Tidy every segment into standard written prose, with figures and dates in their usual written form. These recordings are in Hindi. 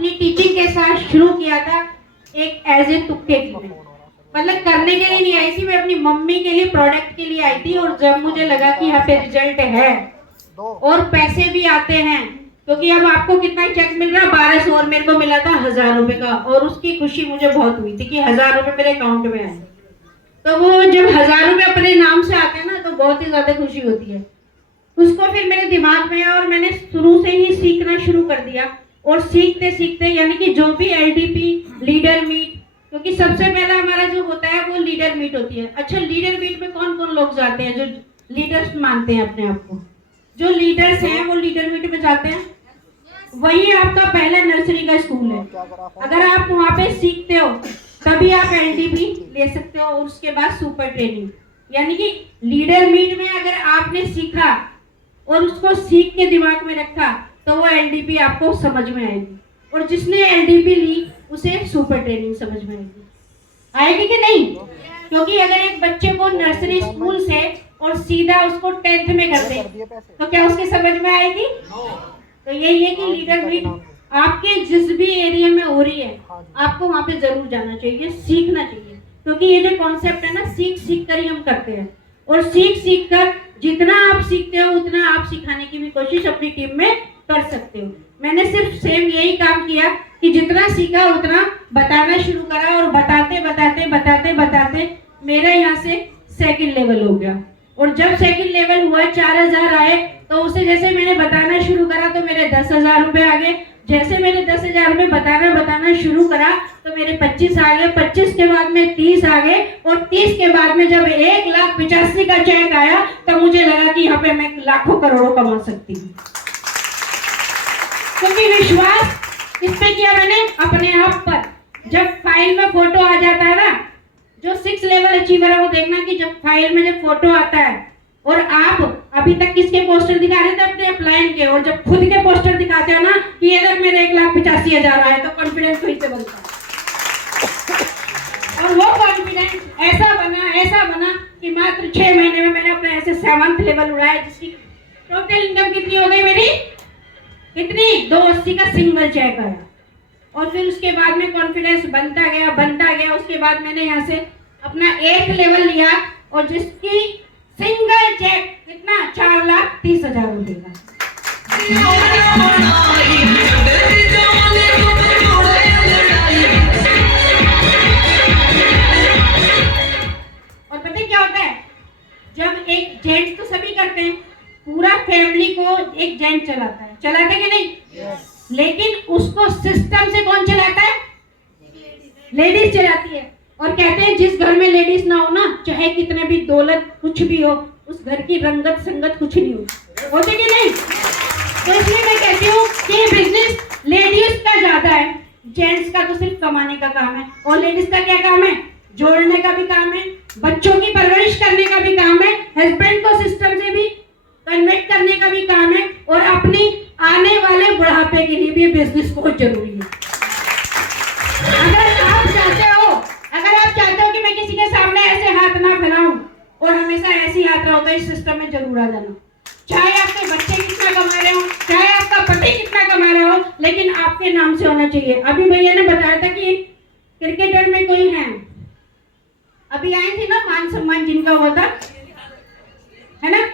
अपनी टीचिंग के साथ शुरू किया था एक एज ए तुक्के की, मतलब करने के लिए नहीं आई थी, मैं अपनी मम्मी के लिए प्रोडक्ट के लिए आई थी। और जब मुझे लगा कि यहाँ पे रिजल्ट है और पैसे भी आते हैं, क्योंकि अब आपको कितना चेक मिल रहा है 1200 और मेरे को मिला था 1000 रुपए का, और उसकी खुशी मुझे बहुत हुई थी कि 1000 रुपए मेरे अकाउंट में आए। तो वो जब 1000 रुपए अपने नाम से आते हैं ना तो बहुत ही ज्यादा खुशी होती है। उसको फिर मेरे दिमाग में और मैंने शुरू से ही सीखना शुरू कर दिया। और सीखते सीखते यानी कि जो भी एलडीपी लीडर मीट, क्योंकि सबसे पहला हमारा जो होता है वो लीडर मीट होती है। अच्छा, लीडर मीट में कौन कौन लोग जाते हैं जो लीडर्स मानते हैं अपने आप को? जो लीडर्स हैं वो लीडर मीट में जाते हैं। वही आपका पहला नर्सरी का स्कूल है। अगर आप वहाँ पे सीखते हो तभी आप एलडीपी ले सकते हो, और उसके बाद सुपर ट्रेनिंग। यानी कि लीडर मीट में अगर आपने सीखा और उसको सीख के दिमाग में रखा तो वो एलडीपी आपको समझ में आएगी, और जिसने एलडीपी ली उसे सुपर ट्रेनिंग समझ में आएगी कि नहीं? क्योंकि अगर एक बच्चे को नर्सरी स्कूल से और सीधा उसको 10th में कर दे तो क्या उसकी समझ में आएगी? तो यही है कि लीडर मीट आपके जिस भी एरिया में हो रही है आपको वहाँ पे जरूर जाना चाहिए, सीखना चाहिए। क्योंकि ये जो कॉन्सेप्ट है ना, सीख सीख कर ही हम करते हैं, और सीख सीख कर जितना आप सीखते हो उतना आप सिखाने की भी कोशिश अपनी टीम में कर सकते हो। मैंने सिर्फ सेम यही काम किया कि जितना सीखा उतना बताना शुरू करा, और बताते बताते बताते बताते मेरा यहाँ से सेकंड लेवल हो गया। और जब सेकंड लेवल हुआ 4000 आए तो उसे जैसे मैंने बताना शुरू करा तो मेरे 10,000 रुपए आ गए। जैसे मैंने 10,000 रुपए बताना शुरू करा तो मेरे 25 आ गए, 25 के बाद में 30 आ गए, और 30 के बाद में जब 1,85,000 का चेक आया तो मुझे लगा कि यहाँ पे मैं लाखों करोड़ों कमा सकती हूँ। क्योंकि विश्वास किस पे किया मैंने? अपने आप पर। जब फाइल में फोटो आ जाता है ना, जो 6 लेवल अचीवर है वो देखना कि जब फाइल में जब फोटो आता है और आप अभी तक किसके पोस्टर दिखा रहे थे? अपने अपलाइन के, और जब खुद के पोस्टर दिखाते हो ना कि अगर मेरे 1,85,000 आए तो कॉन्फिडेंस वहीं से बनता है। और वो कॉन्फिडेंस ऐसा बना कि मात्र 6 महीने में मैंने अपने ऐसे 7th लेवल उड़ाया, जिसकी टोटल इनकम कितनी हो गई मेरी? कितनी? 280 का सिंगल चेक आया। और फिर उसके बाद में कॉन्फिडेंस बनता गया। उसके बाद मैंने यहाँ से अपना 8th लेवल लिया, और जिसकी सिंगल चेक कितना? 4,30,000 रुपए का। और पता है क्या होता है? जब एक जेंट्स तो सभी करते हैं, पूरा फैमिली को एक जेंट्स चलाता है कि नहीं? लेकिन उसको सिस्टम से कौन चलाता है? लेडीज चलाती है। और कहते हैं जिस घर में लेडीज ना हो ना, चाहे कितने भी दौलत कुछ भी हो, उस घर की रंगत संगत कुछ नहीं होती कि नहीं? तो इसलिए मैं कहती हूँ कि बिजनेस लेडीज का ज्यादा है, जेंट्स का तो सिर्फ कमाने का काम है। और लेडीज का क्या काम है? जोड़ने का भी काम है, बच्चों की परवरिश करने का भी काम है, हस्बैंड को सिस्टम से भी कन्वर्ट करने का भी काम है, और अपनी आने वाले बुढ़ापे के लिए भी बिजनेस बहुत जरूरी है। अगर आप चाहते हो कि मैं किसी के सामने ऐसे हाथ ना फैलाऊं और हमेशा ऐसी यात्रा हो, तो इस सिस्टम में जरूर आ जाना। चाहे आपके बच्चे कितना कमा रहे हो, चाहे आपका पति कितना कमा रहा हो, लेकिन आपके नाम से होना चाहिए। अभी भैया ने बताया था कि क्रिकेटर में कोई है, अभी आई थी ना मान सम्मान जिनका हुआ था, है ना?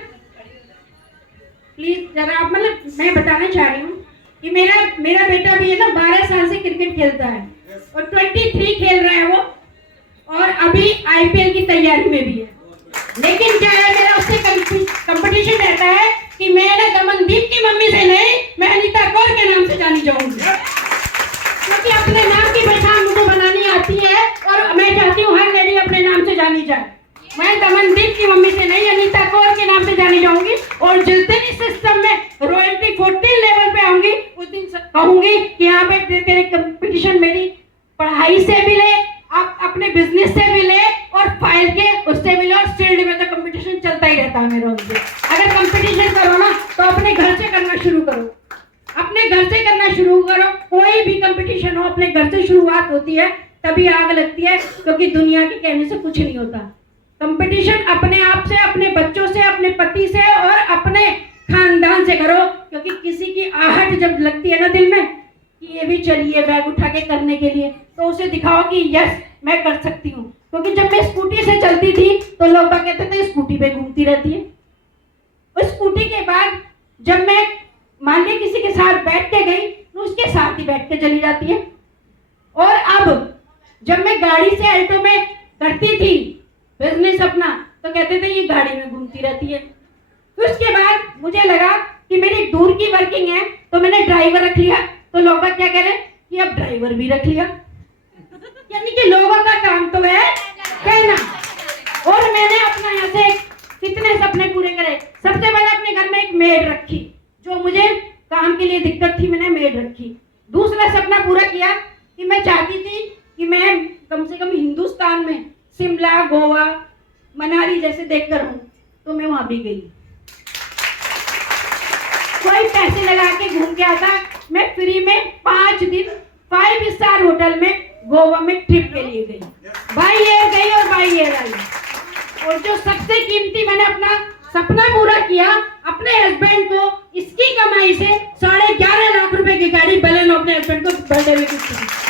प्लीज जरा आप, मतलब मैं बताना चाह रही हूँ कि मेरा बेटा भी है ना 12 साल से क्रिकेट खेलता है, और 23 खेल रहा है वो, और अभी आईपीएल की तैयारी में भी है। लेकिन क्या है, मेरा उससे कंपटीशन रहता है कि मैं ना दमनदीप की मम्मी से नहीं, मैं अनीता कौर के नाम से जानी जाऊंगी, क्योंकि अपने नाम की पहचान मुझे बनानी आती है, और मैं चाहती हूँ हर लेडी अपने नाम से जानी जाए। मैं दमनदीप की मम्मी से नहीं, अनीता कौर के नाम से जानी जाऊंगी। और जिस दिन इस सिस्टम में रॉयल्टी 14 लेवल पे आऊंगी, उस दिन कहूंगी कि यहाँ पे तेरे कंपटीशन मेरी पढ़ाई से भी ले, आप अपने बिजनेस से भी ले, और फाइल के उससे भी ले, और फील्ड में तो कंपटीशन चलता ही रहता है मेरा उनसे। अगर कंपटीशन करो ना तो अपने घर से करना शुरू करो, अपने घर से करना शुरू करो। कोई भी कंपटीशन हो अपने घर से शुरुआत होती है, तभी आग लगती है, क्योंकि दुनिया के कहने से कुछ नहीं होता। कंपटीशन अपने आप से, अपने बच्चों से, अपने पति से और अपने खानदान से करो, क्योंकि किसी की आहट जब लगती है ना दिल में, कि ये भी चलिए बैग उठा के करने के लिए, तो उसे दिखाओ कि यस मैं कर सकती हूँ। क्योंकि जब मैं स्कूटी से चलती थी तो लोग कहते थे स्कूटी पे घूमती रहती है। उस स्कूटी के बाद जब मैं मान ली किसी के साथ बैठ के गई तो उसके साथ ही बैठ के चली जाती है। और अब जब मैं गाड़ी से अल्टो में करती थी बिजनेस अपना, तो कहते थे ये गाड़ी में घूमती रहती है। फिर उसके बाद मुझे लगा कि मेरी दूर की वर्किंग है तो मैंने ड्राइवर रख लिया, तो लोग क्या कह रहे हैं कि अब ड्राइवर भी रख लिया। यानी कि लोगों का काम तो है कहना। और मैंने अपना यहाँ से कितने सपने पूरे करे। सबसे पहले अपने घर में एक मेड रखी, जो मुझे काम के लिए दिक्कत थी, मैंने मेड रखी। दूसरा सपना पूरा किया कि मैं चाहती थी कि मैं कम से कम हिंदुस्तान में शिमला, गोवा, मनाली जैसे देखकर हूँ, तो मैं वहां भी गई। कोई पैसे लगा के घूम के आता, मैं फ्री में 5 दिन 5 स्टार होटल में गोवा में ट्रिप के लिए गई। बाई एयर गई और बाई एयर आई। और जो सबसे कीमती, मैंने अपना सपना पूरा किया, अपने हस्बैंड को इसकी कमाई से 11.5 लाख रुपए की गाड़ी बलेनो अपने हस्बैंड को बर्थडे में गिफ्ट की।